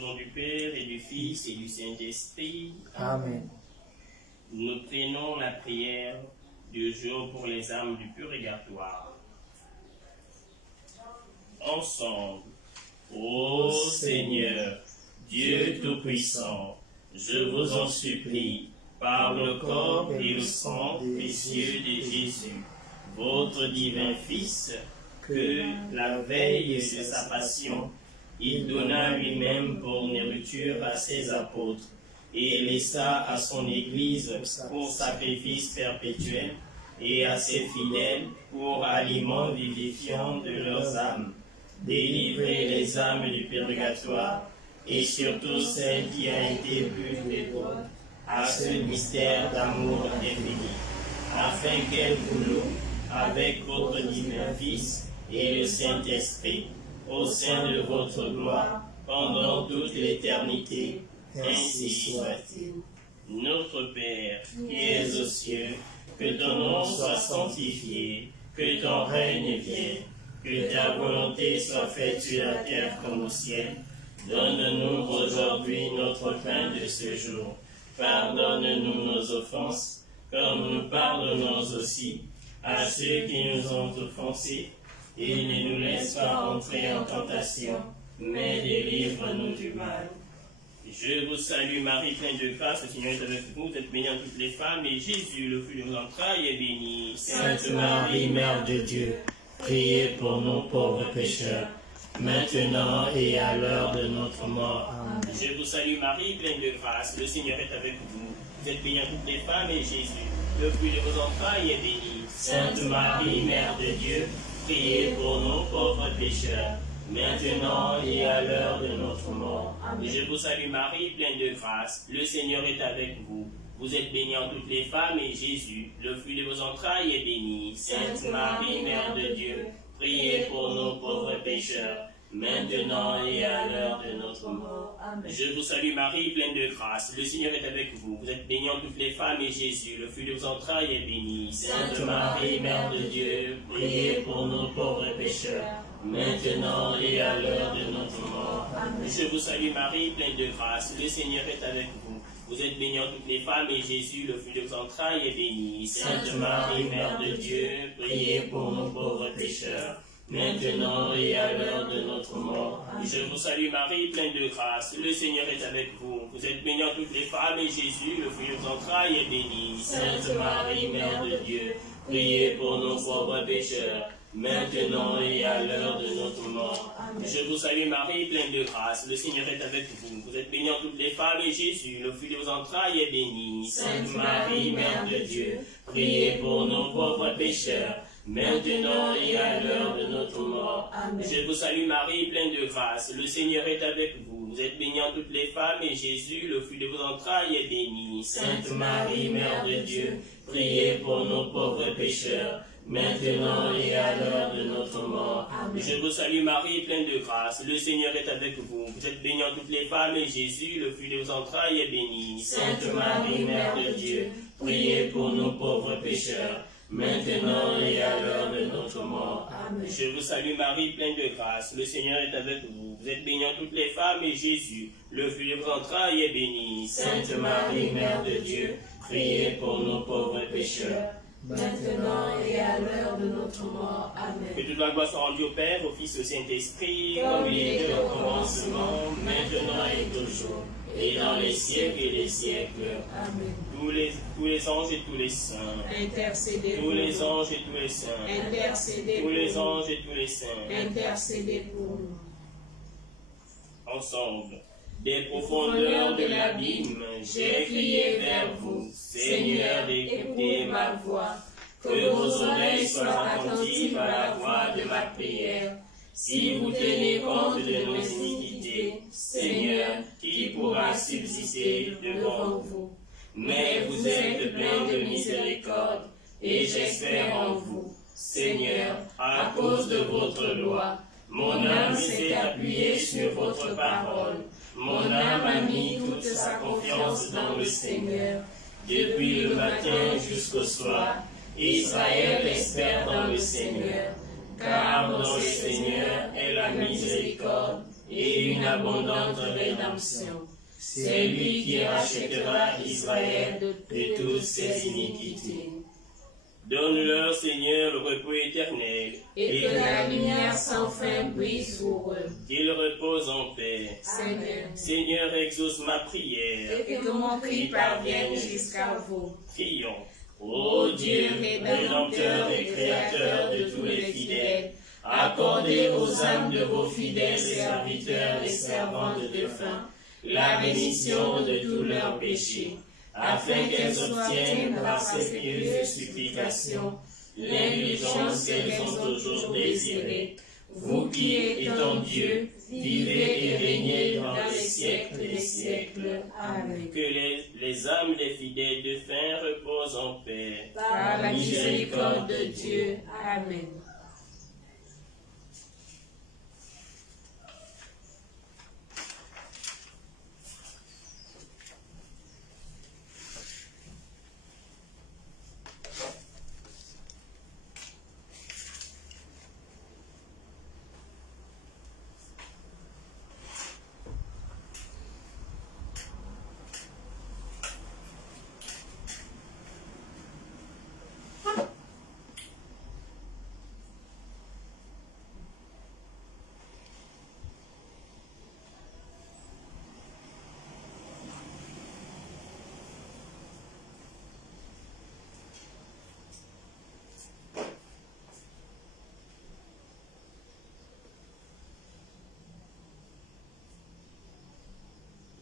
Au nom du Père et du Fils et du Saint-Esprit. Amen. Nous prenons la prière du jour pour les âmes du purgatoire. Ensemble, ô Seigneur, Dieu Tout-Puissant, je vous en supplie, par le corps et le sang précieux de Jésus, votre divin Fils, que la veille de sa passion, il donna lui-même pour nourriture à ses apôtres et laissa à son Église pour sacrifice perpétuel et à ses fidèles pour aliment vivifiant de leurs âmes. Délivrez les âmes du purgatoire et surtout celle qui a été plus d'étoile à ce mystère d'amour infini, afin qu'elle vous loue avec votre divin Fils et le Saint-Esprit au sein de votre gloire pendant toute l'éternité. Ainsi soit-il. Notre Père, qui es aux cieux, que ton nom soit sanctifié, que ton règne vienne, que ta volonté soit faite sur la terre comme au ciel. Donne-nous aujourd'hui notre pain de ce jour. Pardonne-nous nos offenses, comme nous pardonnons aussi à ceux qui nous ont offensés. Et ne nous laisse pas entrer en tentation, mais délivre-nous du mal. Je vous salue Marie, pleine de grâce, le Seigneur est avec vous, vous êtes bénie entre toutes les femmes, et Jésus, le fruit de vos entrailles, est béni. Sainte Marie, Mère de Dieu, priez pour nous pauvres pécheurs, maintenant et à l'heure de notre mort. Amen. Je vous salue Marie, pleine de grâce, le Seigneur est avec vous, vous êtes bénie entre toutes les femmes, et Jésus, le fruit de vos entrailles, est béni. Sainte Marie, Mère de Dieu, priez pour nous pauvres pécheurs, maintenant et à l'heure de notre mort. Amen. Je vous salue Marie, pleine de grâce, le Seigneur est avec vous. Vous êtes bénie en toutes les femmes, et Jésus, le fruit de vos entrailles, est béni. Sainte Marie, Mère de Dieu, priez pour nous pauvres pécheurs, maintenant et à l'heure de notre mort. Amen. Je vous salue Marie, pleine de grâce, le Seigneur est avec vous. Vous êtes bénie en toutes les femmes, et Jésus, le fruit de vos entrailles, est béni. Sainte Marie, Mère de Dieu, priez pour nous pauvres pécheurs, maintenant et à l'heure de notre mort. Amen. Je vous salue Marie, pleine de grâce, le Seigneur est avec vous. Vous êtes bénie en toutes les femmes, et Jésus, le fruit de vos entrailles, est béni. Sainte Marie, Mère de Dieu, priez pour nous pauvres pécheurs, maintenant et à l'heure de notre mort. Je vous salue Marie, pleine de grâce, le Seigneur est avec vous. Vous êtes bénie en toutes les femmes, et Jésus, le fruit de vos entrailles, est béni. Sainte Marie, Mère de Dieu, priez pour nos pauvres pécheurs, maintenant et à l'heure de notre mort. Amen. Je vous salue Marie, pleine de grâce, le Seigneur est avec vous. Vous êtes bénie en toutes les femmes, et Jésus, le fruit de vos entrailles, est béni. Sainte Marie, Mère de Dieu, priez pour nos pauvres pécheurs, maintenant et à l'heure de notre mort. Amen. Je vous salue Marie, pleine de grâce, le Seigneur est avec vous. Vous êtes bénie en toutes les femmes, et Jésus, le fruit de vos entrailles, est béni. Sainte Marie, Mère de Dieu, priez pour nos pauvres pécheurs, maintenant et à l'heure de notre mort. Amen. Je vous salue Marie, pleine de grâce, le Seigneur est avec vous. Vous êtes bénie en toutes les femmes, et Jésus, le fruit de vos entrailles, est béni. Sainte Marie, Mère de Dieu, priez pour nos pauvres pécheurs, maintenant et à l'heure de notre mort. Amen. Je vous salue Marie, pleine de grâce, le Seigneur est avec vous. Vous êtes bénie en toutes les femmes, et Jésus, le fruit de vos entrailles, est béni. Sainte Marie, Mère de Dieu, priez pour nos pauvres pécheurs, maintenant et à l'heure de notre mort. Que Amen. toute la gloire soit rendue au Père, au Fils et au Saint-Esprit, Comme il était au commencement, maintenant et toujours, et dans les siècles des siècles. Amen. tous les anges et tous les saints, Intercédez tous pour les nous. anges et tous les saints, Intercédez tous pour les nous. anges et tous les saints, Intercédez pour nous. ensemble. Des profondeurs de l'abîme, j'ai crié vers vous, Seigneur, écoutez ma voix. Que vos oreilles soient attentives à la voix de ma prière. Si vous tenez compte de nos iniquités, Seigneur, qui pourra subsister devant vous? Mais vous êtes plein de miséricorde, et j'espère en vous. Seigneur, à cause de votre loi, mon âme s'est appuyée sur votre parole. Mon âme a mis toute sa confiance dans le Seigneur. Depuis le matin jusqu'au soir, Israël espère dans le Seigneur, car dans le Seigneur est la miséricorde et une abondante rédemption. C'est lui qui rachètera Israël de toutes ses iniquités. Donne-leur, Seigneur, le repos éternel, Et que la lumière sans fin brille sur eux. qu'ils reposent en paix. Seigneur, Seigneur, exauce ma prière. et que mon cri parvienne jusqu'à vous. Prions. Ô Dieu, rédempteur et créateur de tous les fidèles, accordez aux âmes de vos fidèles serviteurs et servantes défunts la rémission de tous leurs péchés, afin qu'elles obtiennent par ces pieuses supplications l'indulgence qu'elles ont toujours désirée. Vous qui, étant Dieu, vivez et régnez dans les siècles des siècles. Amen. Que les âmes des fidèles défunts reposent en paix. Par la miséricorde de Dieu. Amen.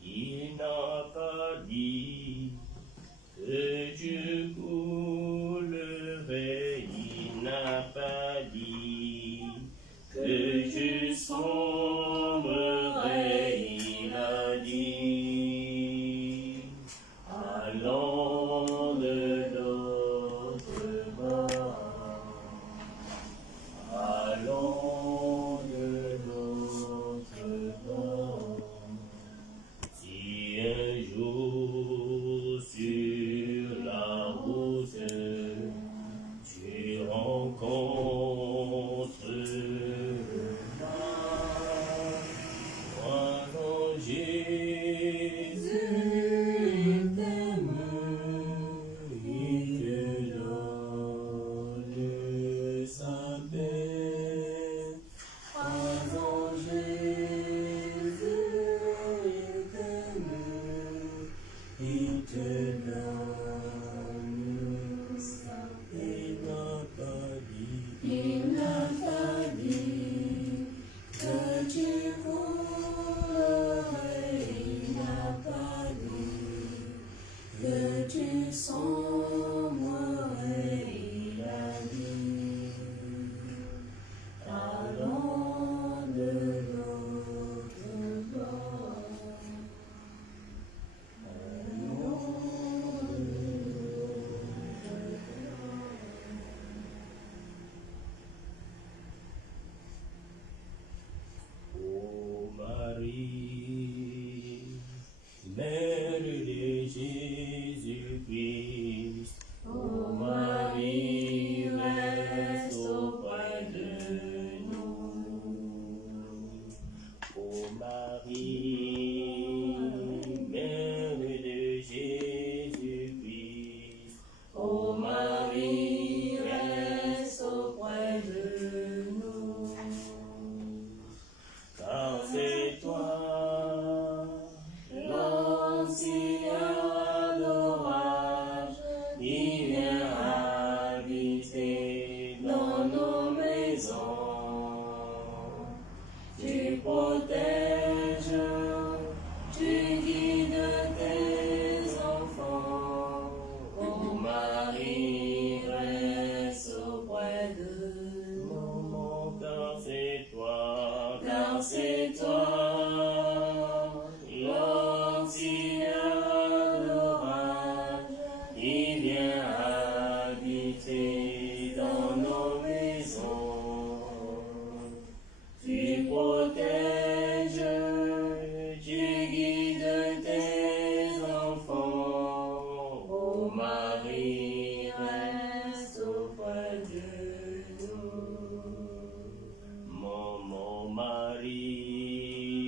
Il n'a pas dit que Dieu coulerait, il n'a pas dit que Dieu sombrerait, il a dit, allons de l'autre bord, allons de l'autre bord. Si un jour sur la route tu rencontres le mal, crois en Jésus t'aime, il te donne sa paix. Crois en Jésus, il t'aime, il te donne sa paix. Il n'a pas dit que tu coulerais, il n'a pas dit que tu sombrerais, il a dit, allons de l'autre bord. Ô Marie, Mère de Jésus-Christ, ô Marie, reste auprès de nous. Ô Marie, Mère de Jésus-Christ, ô Marie, reste auprès de nous. Car c'est toi, l'auxiliaire d'orage, qui vient habiter dans nos maisons. Tu protèges, tu guides tes enfants. Ô Marie, reste auprès de nous. Car c'est toi, l'auxiliaire d'orage, qui vient habiter dans nos maisons. Tu protèges, tu guides tes enfants. Ô Marie, reste auprès de nous. Maman Marie,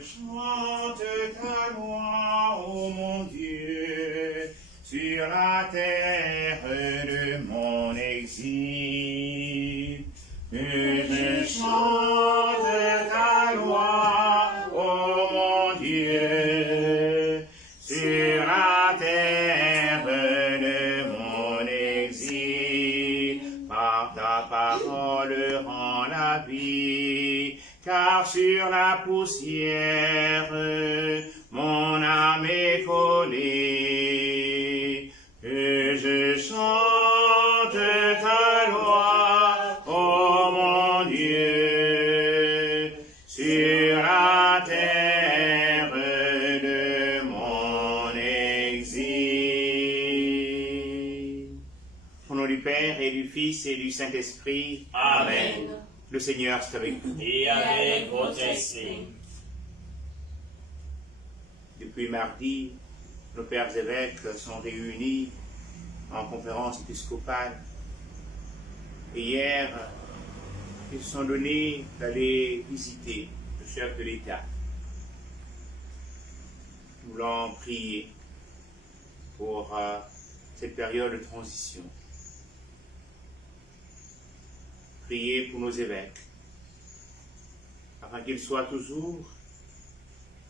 chante ta loi, ô mon Dieu, sur la terre de mon exil. Je chante ta loi, ô mon Dieu, sur la terre de mon exil. Par ta parole rend la vie, car sur la poussière, mon âme est collée. Que je chante ta loi, ô mon Dieu, sur la terre de mon exil. Au nom du Père et du Fils et du Saint-Esprit. Amen. Le Seigneur est avec vous. Et avec votre esprit. Depuis mardi, nos pères évêques sont réunis en conférence épiscopale. Et hier, ils se sont donnés d'aller visiter le chef de l'État. Nous voulons prier pour cette période de transition. Prier pour nos évêques, afin qu'ils soient toujours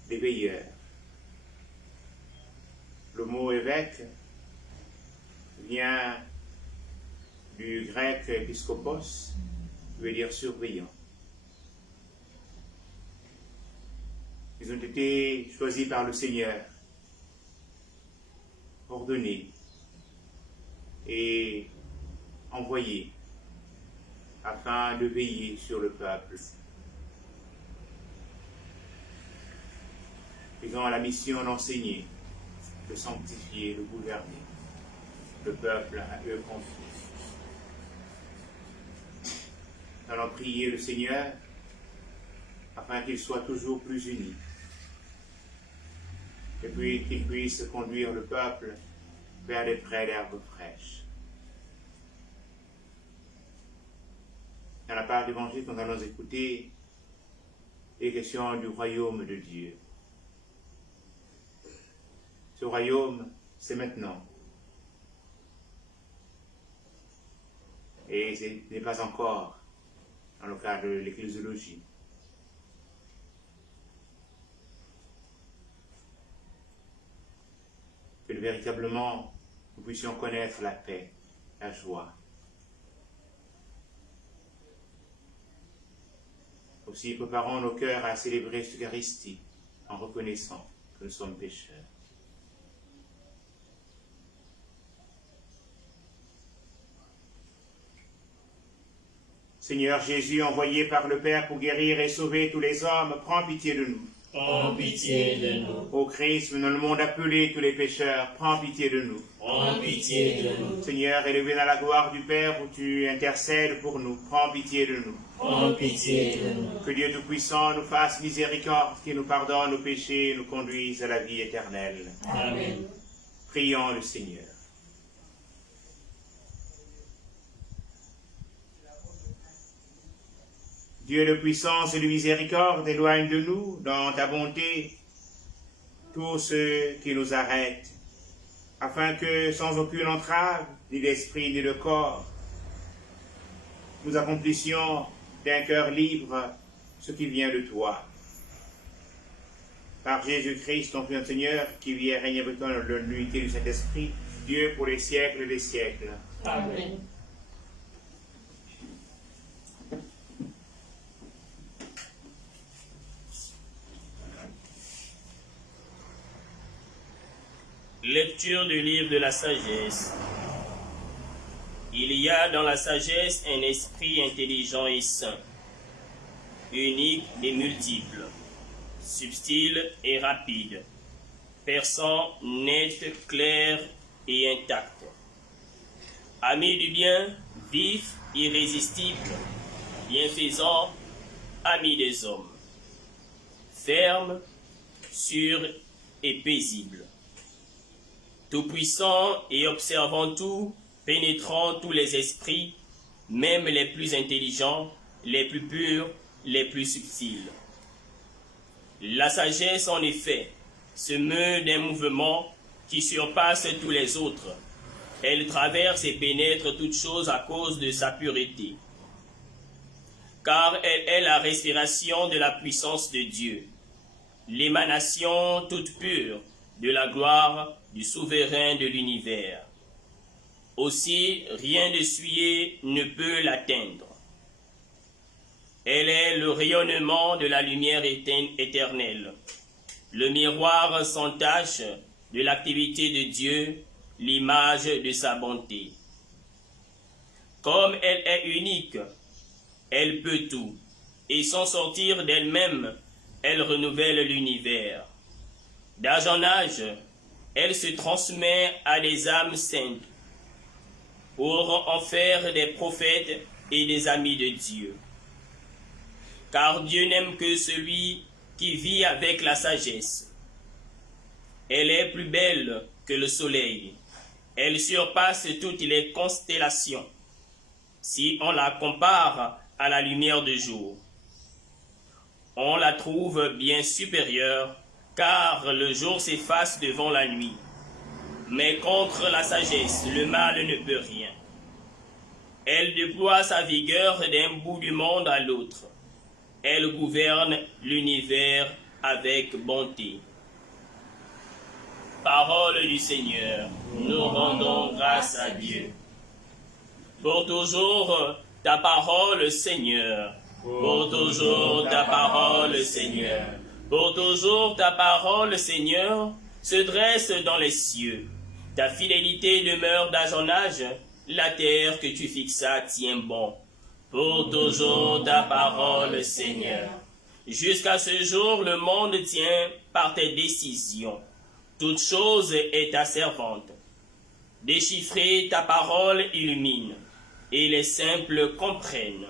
des veilleurs. Le mot évêque vient du grec épiscopos, qui veut dire surveillant. Ils ont été choisis par le Seigneur, ordonnés et envoyés afin de veiller sur le peuple. Ils ont la mission d'enseigner, de sanctifier, de gouverner le peuple à eux confié. Nous allons prier le Seigneur afin qu'il soit toujours plus uni et puis qu'il puisse conduire le peuple vers des prés d'herbes fraîches. Dans la part d'évangile que nous allons écouter, les questions du royaume de Dieu. Ce royaume, c'est maintenant. Et ce n'est pas encore dans le cadre de l'ecclésiologie. Que véritablement nous puissions connaître la paix, la joie. Aussi, préparons nos cœurs à célébrer cette Eucharistie en reconnaissant que nous sommes pécheurs. Seigneur Jésus, envoyé par le Père pour guérir et sauver tous les hommes, prends pitié de nous. Prends pitié de nous. Ô Christ, dans le monde appelé tous les pécheurs, prends pitié de nous. Prends pitié de nous. Seigneur, élevé dans la gloire du Père où tu intercèdes pour nous, prends pitié de nous. Prends pitié de nous. Que Dieu Tout-Puissant nous fasse miséricorde, qu'il nous pardonne nos péchés et nous conduise à la vie éternelle. Amen. Prions le Seigneur. Dieu de puissance et de miséricorde, éloigne de nous, dans ta bonté, tous ceux qui nous arrêtent, afin que, sans aucune entrave, ni d'esprit ni de corps, nous accomplissions d'un cœur libre ce qui vient de toi. Par Jésus-Christ, ton Fils Seigneur, qui vit et règne avec toi dans l'unité du Saint-Esprit, Dieu pour les siècles des siècles. Amen. Lecture du livre de la sagesse. Il y a dans la sagesse un esprit intelligent et saint, unique et multiple, subtil et rapide, perçant, net, clair et intact. Ami du bien, vif, irrésistible, bienfaisant, ami des hommes, ferme, sûr et paisible, tout-puissant et observant tout, pénétrant tous les esprits, même les plus intelligents, les plus purs, les plus subtils. La sagesse, en effet, se meut d'un mouvement qui surpasse tous les autres. Elle traverse et pénètre toutes choses à cause de sa pureté. Car elle est la respiration de la puissance de Dieu, l'émanation toute pure de la gloire du souverain de l'univers. Aussi, rien de souillé ne peut l'atteindre. Elle est le rayonnement de la lumière éternelle, le miroir sans tache de l'activité de Dieu, l'image de sa bonté. Comme elle est unique, elle peut tout, et sans sortir d'elle-même, elle renouvelle l'univers. D'âge en âge, elle se transmet à des âmes saintes, pour en faire des prophètes et des amis de Dieu. Car Dieu n'aime que celui qui vit avec la sagesse. Elle est plus belle que le soleil. Elle surpasse toutes les constellations, si on la compare à la lumière du jour. On la trouve bien supérieure, car le jour s'efface devant la nuit. Mais contre la sagesse, le mal ne peut rien. Elle déploie sa vigueur d'un bout du monde à l'autre. Elle gouverne l'univers avec bonté. Parole du Seigneur, nous rendons grâce à Dieu. Pour toujours ta parole, Seigneur. Pour toujours ta parole, Seigneur. Pour toujours ta parole, Seigneur, se dresse dans les cieux. Ta fidélité demeure d'âge en âge, la terre que tu fixas tient bon. Pour toujours ta parole, Seigneur. Jusqu'à ce jour, le monde tient par tes décisions. Toute chose est ta servante. Déchiffrer ta parole illumine, et les simples comprennent.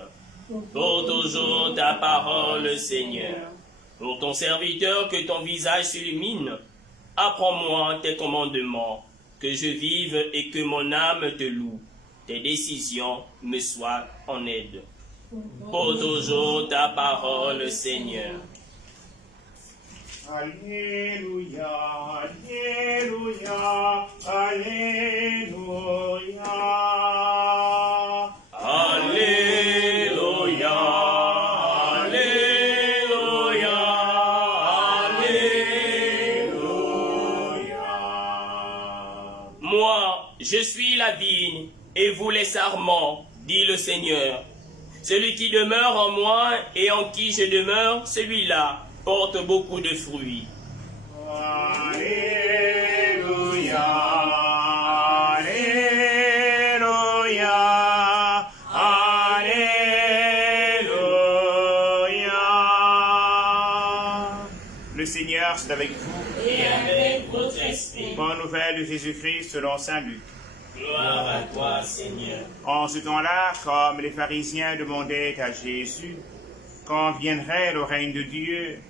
Pour toujours ta parole, Seigneur. Pour ton serviteur, que ton visage s'illumine. Apprends-moi tes commandements, que je vive et que mon âme te loue. Tes décisions me soient en aide. Pour toujours ta parole, Seigneur. Alléluia, Alléluia, Alléluia. Alléluia, Alléluia, Alléluia. Moi, je suis la vigne, et vous les sarments, dit le Seigneur. Celui qui demeure en moi et en qui je demeure, celui-là porte beaucoup de fruits. Alléluia, Alléluia, Alléluia. Le Seigneur est avec vous. Et avec votre esprit. Bonne nouvelle de Jésus-Christ selon saint Luc. Gloire à toi, Seigneur. En ce temps-là, comme les pharisiens demandaient à Jésus quand viendrait le règne de Dieu,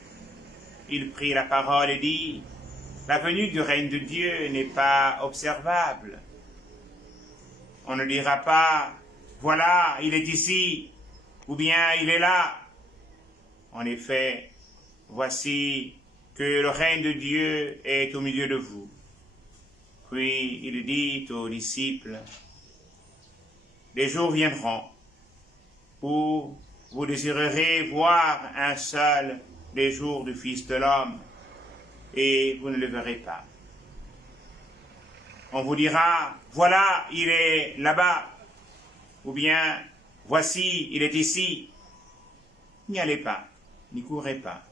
il prit la parole et dit, « La venue du règne de Dieu n'est pas observable. On ne dira pas, voilà, il est ici, ou bien il est là. En effet, voici que le règne de Dieu est au milieu de vous. » Puis il dit aux disciples, « Les jours viendront où vous désirerez voir un seul des jours du Fils de l'homme, et vous ne le verrez pas. On vous dira, voilà, il est là-bas, ou bien, voici, il est ici. N'y allez pas, n'y courez pas.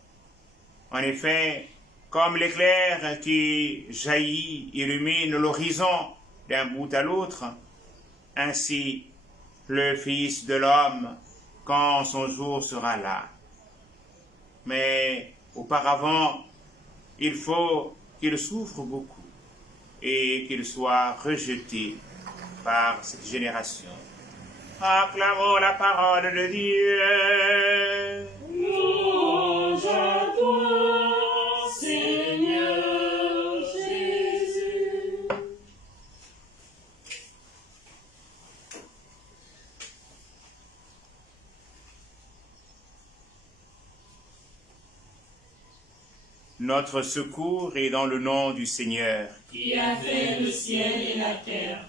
En effet, comme l'éclair qui jaillit, illumine l'horizon d'un bout à l'autre, ainsi le Fils de l'homme, quand son jour sera là. Mais auparavant, il faut qu'il souffre beaucoup et qu'il soit rejeté par cette génération. Acclamons la parole de Dieu. Louange à toi, Seigneur Jésus. Notre secours est dans le nom du Seigneur. qui a fait le ciel et la terre.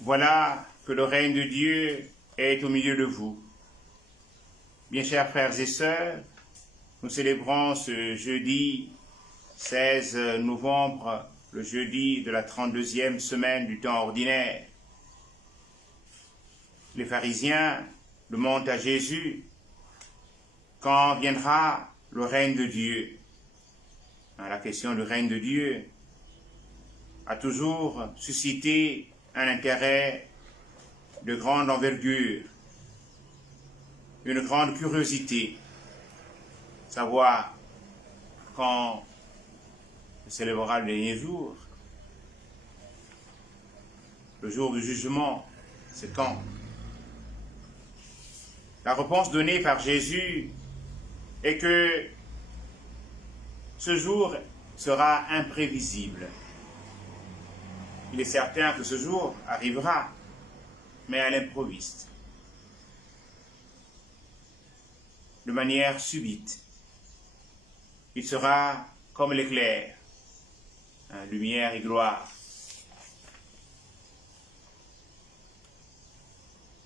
Voilà que le règne de Dieu est au milieu de vous. Bien chers frères et sœurs, nous célébrons ce jeudi 16 novembre, le jeudi de la 32e semaine du temps ordinaire. Les pharisiens demandent à Jésus quand viendra le règne de Dieu. La question du règne de Dieu a toujours suscité un intérêt de grande envergure, une grande curiosité, savoir quand se célébrera le dernier jour, le jour du jugement, c'est quand? La réponse donnée par Jésus est que ce jour sera imprévisible. Il est certain que ce jour arrivera, mais à l'improviste, de manière subite. Il sera comme l'éclair, lumière et gloire.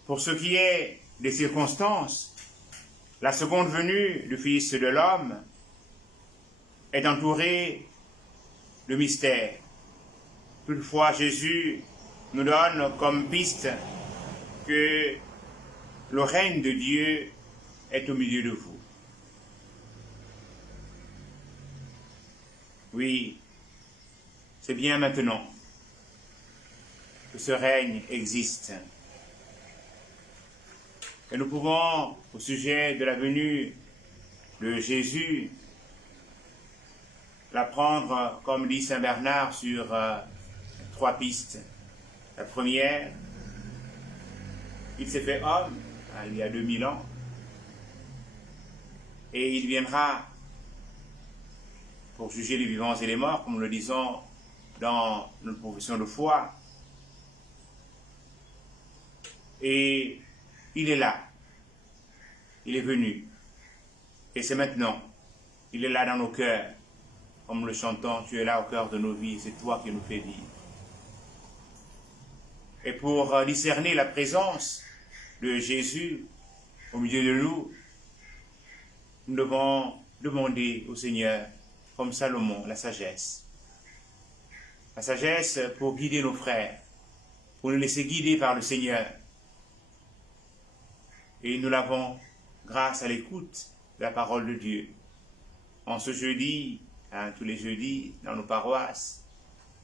Pour ce qui est des circonstances, la seconde venue du Fils de l'homme est entourée de mystères. Toutefois, Jésus nous donne comme piste que le règne de Dieu est au milieu de vous. Oui, c'est bien maintenant que ce règne existe. Et nous pouvons, au sujet de la venue de Jésus, la prendre, comme dit Saint Bernard, sur 3 pistes. La première, il s'est fait homme il y a 2000 ans, et il viendra pour juger les vivants et les morts, comme nous le disons dans notre profession de foi. Et il est là, il est venu, et c'est maintenant, il est là dans nos cœurs, comme nous le chantons, tu es là au cœur de nos vies, c'est toi qui nous fais vivre. Et pour discerner la présence de Jésus au milieu de nous, nous devons demander au Seigneur, comme Salomon, la sagesse. La sagesse pour guider nos frères, pour nous laisser guider par le Seigneur. Et nous l'avons grâce à l'écoute de la parole de Dieu. En ce jeudi, tous les jeudis, dans nos paroisses,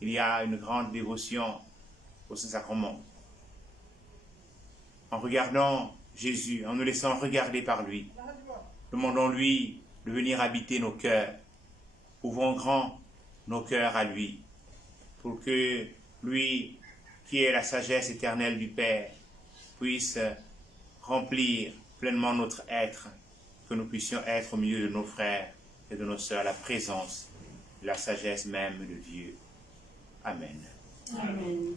il y a une grande dévotion au Saint-Sacrement. En regardant Jésus, en nous laissant regarder par lui, demandons-lui de venir habiter nos cœurs. Ouvrons grand nos cœurs à lui, pour que lui, qui est la sagesse éternelle du Père, puisse remplir pleinement notre être, que nous puissions être au milieu de nos frères et de nos sœurs, la présence de la sagesse même de Dieu. Amen. Amen.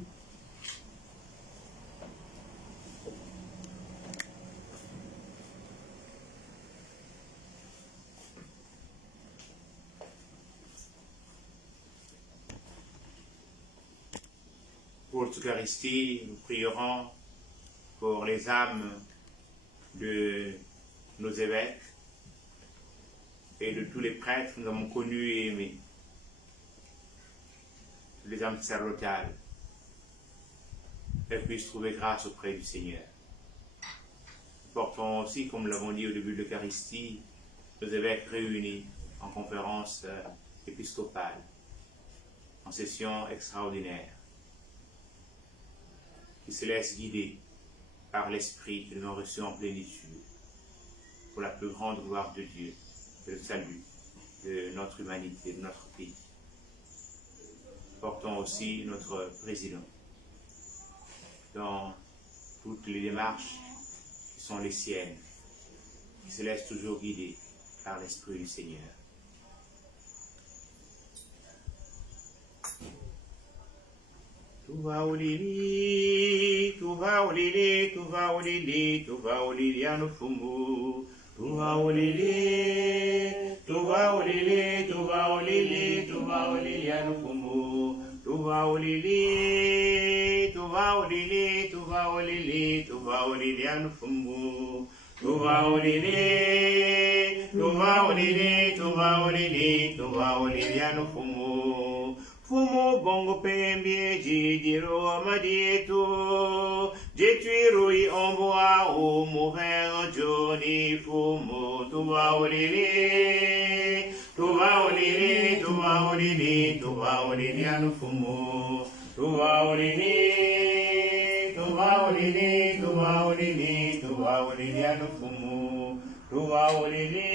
Pour l'Eucharistie, nous prierons pour les âmes de nos évêques et de tous les prêtres que nous avons connus et aimés, les âmes sacerdotales, qu'elles puissent trouver grâce auprès du Seigneur. Nous portons aussi, comme nous l'avons dit au début de l'Eucharistie, nos évêques réunis en conférence épiscopale, en session extraordinaire, qui se laissent guider par l'Esprit que nous avons reçu en plénitude, pour la plus grande gloire de Dieu, et le salut de notre humanité, de notre pays. Portons aussi notre président dans toutes les démarches qui sont les siennes, qui se laissent toujours guider par l'Esprit du Seigneur. Tuva olili, tuva olili, tuva olili, tuva olili anufumu. Tuva olili, tuva olili, tuva olili, tuva olili anufumu. Tuva olili, tuva olili, tuva olili, tuva olili anufumu. Tuva olili, tuva olili, tuva olili, tuva olili anufumu. Fumo bongo pembie jidiro madieto, jetuirui omboa o mover joni fumo. Tuva olili, tuva olili, tuva olili, tuva olili anufumo. Tuva olili, tuva olili, tuva olili, tuva olili anufumo. Tuva olili,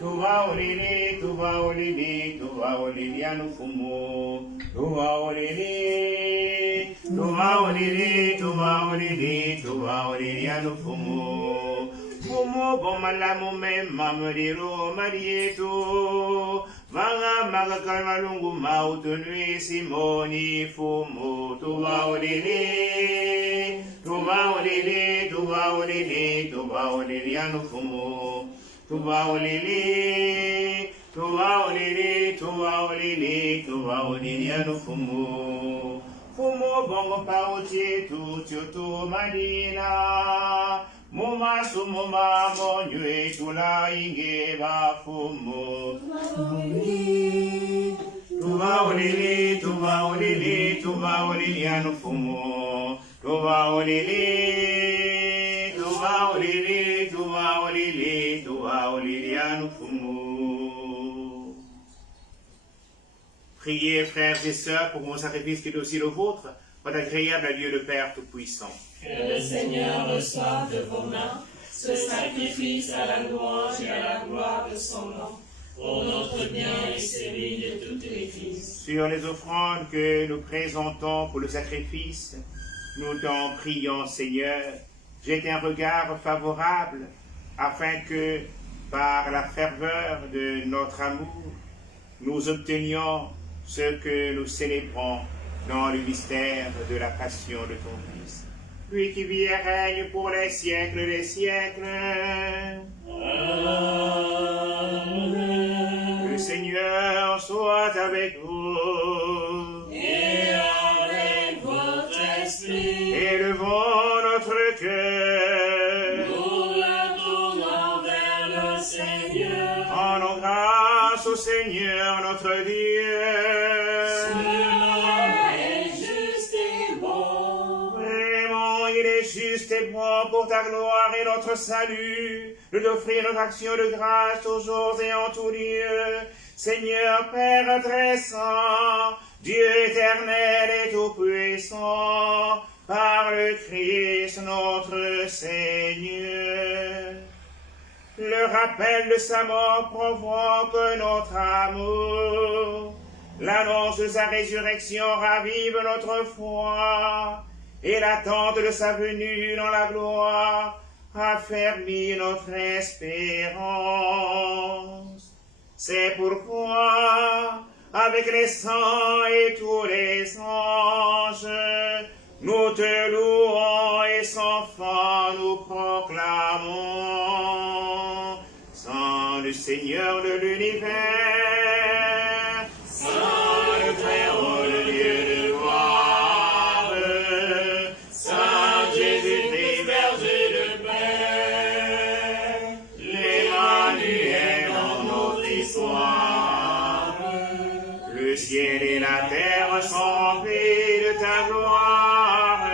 tuva olili, tuva olili, tuva olili anufumo. Tuva olili, tuva olili, tuva olili, tuva olili anufumo. Fumo bomala mume mamriro marieto. Vanga maga kalmalungu mautunui simoni fumo. Tuva olili, tuva olili, tuva olili, tuva olili anufumo. Tuva olili, tuva olili, tuva olili, tuva olili anufumo. Fumo bongo pauti tu chutu madina. Muma sumuma monyue tula inge ba fumo. Tuva olili, tuva olili, tuva olili anufumo. Tuva olili, tuva olili, tuva olili, tuva olili anufumo. Priez, frères et sœurs, pour mon sacrifice qui est aussi le vôtre, soit agréable à Dieu le Père Tout-Puissant. Que le Seigneur reçoive de vos mains ce sacrifice à la louange et à la gloire de son nom, pour notre bien et celui de toute l'Église. Sur les offrandes que nous présentons pour le sacrifice, nous t'en prions, Seigneur, jette un regard favorable, afin que, par la ferveur de notre amour, nous obtenions ce que nous célébrons dans le mystère de la passion de ton Fils. Lui qui vit et règne pour les siècles des siècles. Amen. Le Seigneur soit avec vous. Et avec votre esprit, Élevons notre cœur. nous le tournons vers le Seigneur. Rendons grâce au Seigneur notre Dieu. Cela est juste et bon. Vraiment, il est juste et bon pour ta gloire et notre salut, de t'offrir notre action de grâce toujours et en tout lieu. Seigneur Père très saint, Dieu éternel et tout-puissant, par le Christ notre Seigneur. Le rappel de sa mort provoque notre amour. L'annonce de sa résurrection ravive notre foi. Et l'attente de sa venue dans la gloire affermit notre espérance. C'est pourquoi, avec les saints et tous les anges, nous te louons et sans fin nous proclamons. Saint le Seigneur de l'univers, Saint le Très-Haut, le Dieu de gloire, Saint Jésus-Christ, berger de paix, l'Emmanuel dans notre histoire. Le ciel et la terre sont remplis de ta gloire.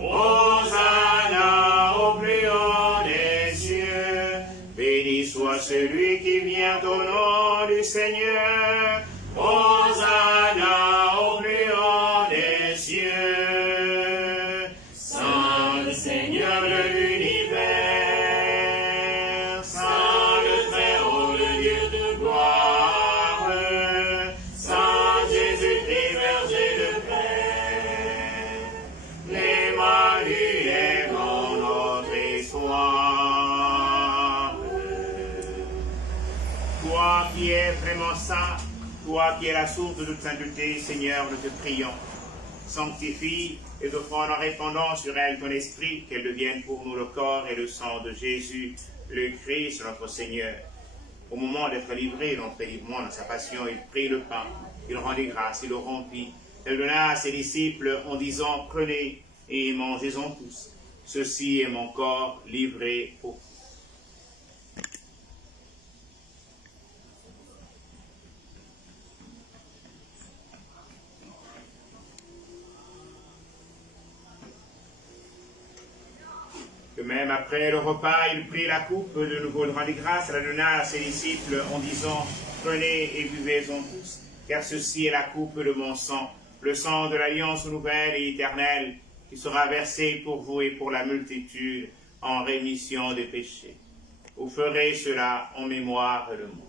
Hosanna au plus haut des cieux. Béni soit celui qui vient au nom du Seigneur. Hosanna au plus haut des cieux. Saint le Seigneur de l'univers, Saint le Très-Haut, le Dieu de gloire, Saint Jésus-Christ, berger de paix, Toi qui es la source de toute sainteté, Seigneur, nous te prions. Sanctifie et offrons en répandant sur elle ton esprit, qu'elle devienne pour nous le corps et le sang de Jésus, le Christ, notre Seigneur. Au moment d'être livré dans le livrement, dans sa passion, il prit le pain, il rendit grâce, il le rompit, il le donna à ses disciples en disant, prenez et mangez-en tous. Ceci est mon corps livré pour vous. De même, après le repas, il prit la coupe, de nouveau il rendit grâce, la donna à ses disciples en disant, prenez et buvez-en tous, car ceci est la coupe de mon sang, le sang de l'alliance nouvelle et éternelle, qui sera versé pour vous et pour la multitude en rémission des péchés. Vous ferez cela en mémoire de moi.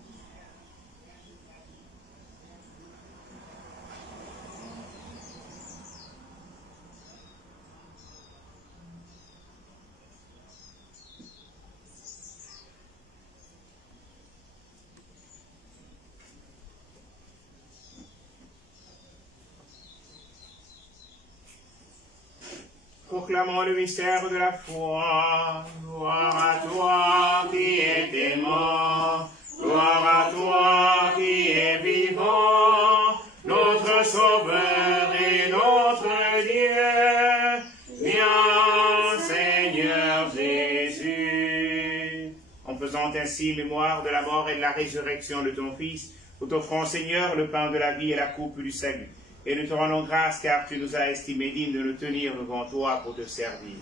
Proclamons le mystère de la foi. Gloire à toi qui es mort. Gloire à toi qui es vivant. Notre Sauveur et notre Dieu. Viens, Seigneur Jésus. En faisant ainsi mémoire de la mort et de la résurrection de ton Fils, nous t'offrons, Seigneur, le pain de la vie et la coupe du salut. Et nous te rendons grâce car tu nous as estimés dignes de nous tenir devant toi pour te servir.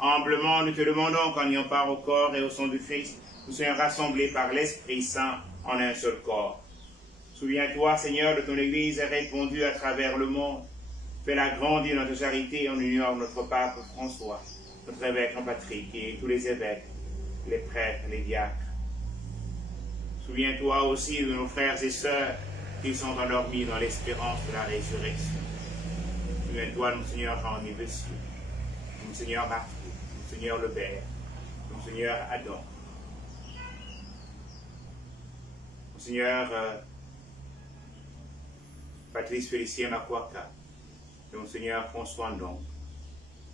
Humblement, nous te demandons qu'en ayant part au corps et au sang du Christ, nous soyons rassemblés par l'Esprit Saint en un seul corps. Souviens-toi, Seigneur, de ton Église répandue à travers le monde. Fais-la grandir dans ta charité en union avec notre pape François, notre évêque Jean-Patrick et tous les évêques, les prêtres, les diacres. Souviens-toi aussi de nos frères et sœurs qui sont endormis dans l'espérance de la résurrection. Souviens-toi, Monseigneur Jean-Denis Bessieux, Monseigneur Marcoux, Monseigneur Lebert, Monseigneur Adam, Monseigneur Patrice Félicien Makwaka, et Monseigneur François Ndong,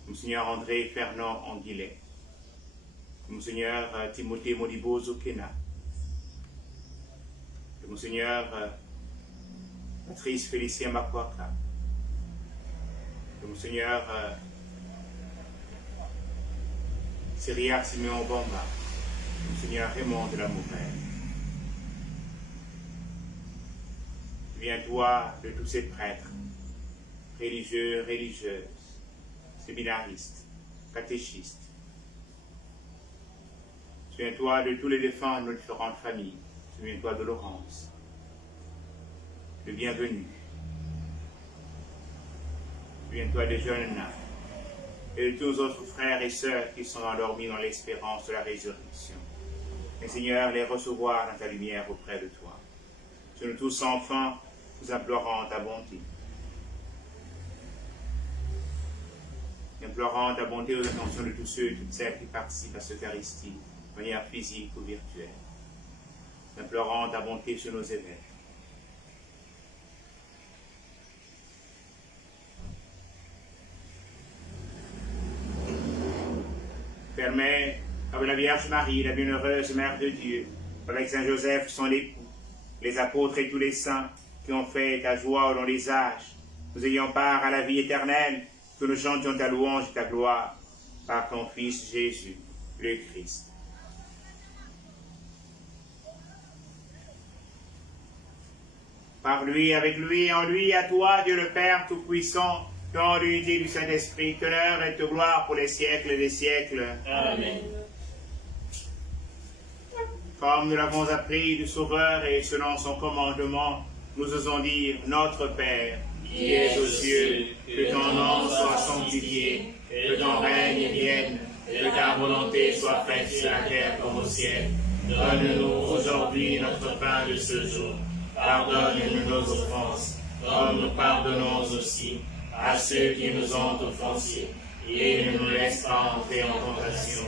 Monseigneur André Fernand Anguillet, Monseigneur Timothée Modibo Zokena, et Monseigneur Patrice Félicien Makwaka, et Monseigneur Cyriac Siméon Bamba, Monseigneur Raymond de la Mourelle. Souviens-toi de tous ces prêtres, religieux, religieuses, séminaristes, catéchistes. Souviens-toi de tous les défunts de nos différentes familles. Souviens-toi de Laurence, de Bienvenue. Souviens-toi des jeunes nains et de tous nos autres frères et sœurs qui sont endormis dans l'espérance de la résurrection. Et Seigneur, les recevoir dans ta lumière auprès de toi. Sur nous tous enfants, nous implorons ta bonté. Implorant ta bonté aux attentions de tous ceux et toutes celles qui participent à cette Eucharistie, de manière physique ou virtuelle. Implorant ta bonté sur nos évêques. Permets, avec la Vierge Marie, la bienheureuse Mère de Dieu, avec Saint Joseph, son époux, les apôtres et tous les saints qui ont fait ta joie au long des âges, nous ayons part à la vie éternelle, que nous chantions ta louange et ta gloire, par ton Fils Jésus, le Christ. Par lui, avec lui, en lui, à toi, Dieu le Père Tout-Puissant, dans l'unité du Saint-Esprit, honneur et gloire pour les siècles des siècles. Amen. Comme nous l'avons appris du Sauveur et selon son commandement, nous osons dire, Notre Père, qui es aux cieux, que ton nom soit sanctifié, que ton règne vienne, que ta volonté soit faite sur la terre comme au ciel. Donne-nous aujourd'hui notre pain de ce jour. Pardonne-nous nos offenses, comme nous pardonnons aussi à ceux qui nous ont offensés. Et ne nous laisse pas entrer en tentation,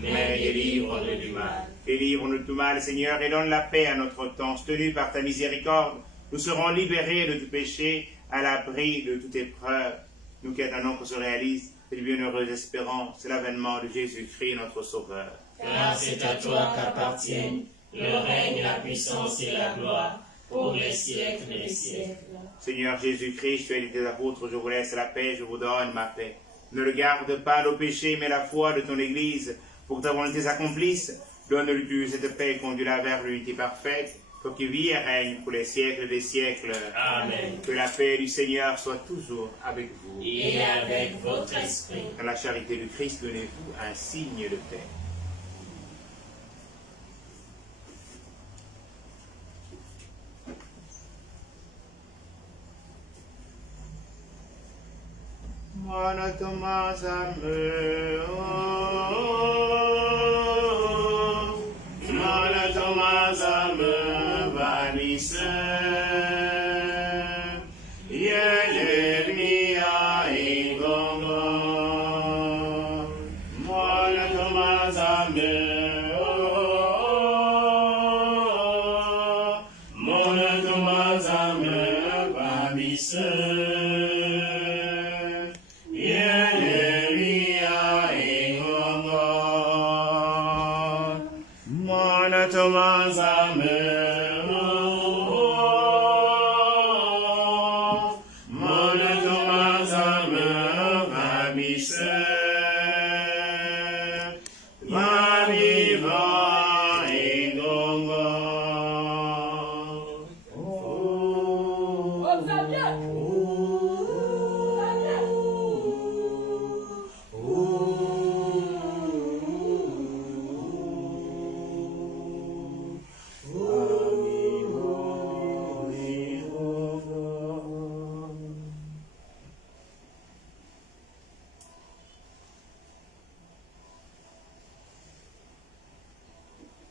mais délivre-nous du mal. Délivre-nous de tout mal, Seigneur, et donne la paix à notre temps, tenu par ta miséricorde. nous serons libérés de tout péché, à l'abri de toute épreuve. Nous qui attendons que se réalise cette bienheureuse espérance, c'est l'avènement de Jésus-Christ, notre Sauveur. Car c'est à toi qu'appartiennent le règne, la puissance et la gloire pour les siècles des siècles. Seigneur Jésus-Christ, tu as dit tes apôtres, je vous laisse la paix, je vous donne ma paix. Ne regarde pas nos péchés, mais la foi de ton Église, pour que ta volonté s'accomplisse. Donne-lui cette paix et conduis-la vers l'unité parfaite, pour qu'il vit et règne pour les siècles des siècles. Amen. Que la paix du Seigneur soit toujours avec vous. Et avec votre esprit. Dans la charité du Christ, donnez-vous un signe de paix. Mwana Tomasa me, Mwana Tomasa me vanisse, Yelemia ingongo, Mwana Tomasa me, Mwana Tomasa me vanisse. Thomas Amen. Mon Thomas Amen. Ma michel. Ma viva et gongo. Oh, Fabien.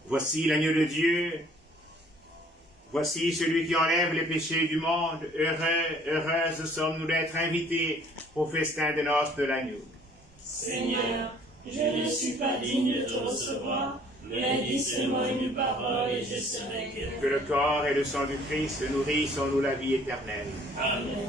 Voici l'agneau de Dieu, voici celui qui enlève les péchés du monde. Heureuses sommes-nous d'être invités au festin de noces de l'agneau. Seigneur, je ne suis pas digne de te recevoir, mais dis seulement une parole et je serai guéri. Que le corps et le sang du Christ nourrissent en nous la vie éternelle. Amen.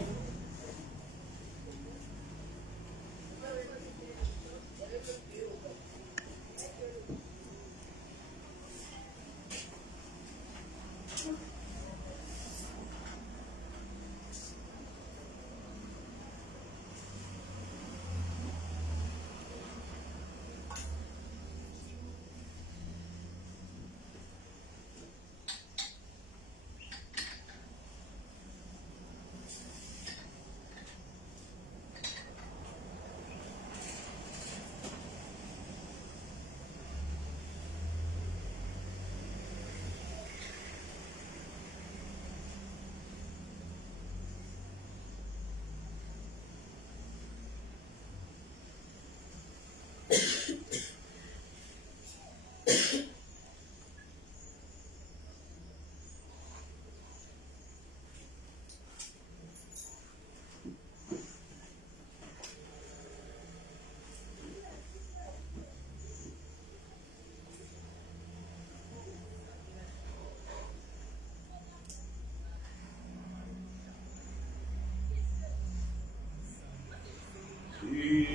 Tu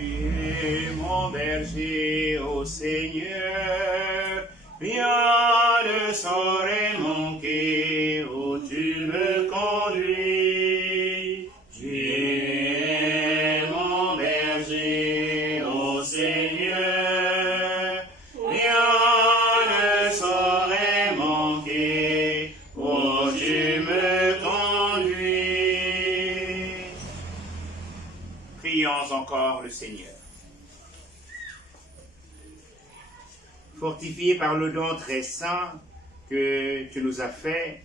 es mon berger, ô Seigneur, rien ne saurait manquer, où tu me conduis. Tu es mon berger, ô Seigneur, rien ne saurait manquer, où tu me conduis. Prions encore le Seigneur. Fortifiés par le don très saint que tu nous as fait,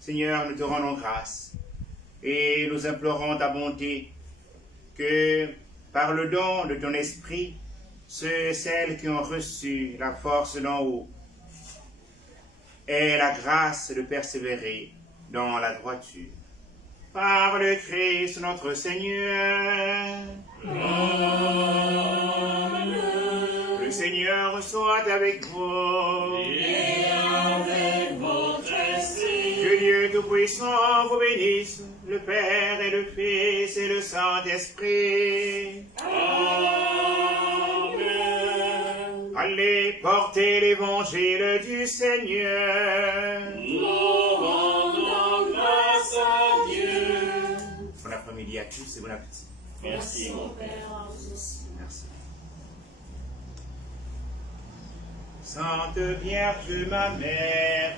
Seigneur, nous te rendons grâce et nous implorons ta bonté que par le don de ton esprit, ceux et celles qui ont reçu la force d'en haut aient la grâce de persévérer dans la droiture. Par le Christ notre Seigneur. Amen. Le Seigneur soit avec vous. Et avec votre esprit. Que Dieu Tout-Puissant vous bénisse, le Père et le Fils et le Saint-Esprit. Amen. Allez porter l'évangile du Seigneur. Nous rendons grâce à Dieu. Bon après-midi à tous et bon appétit. Merci, mon Père. Merci. Sainte Vierge, ma mère,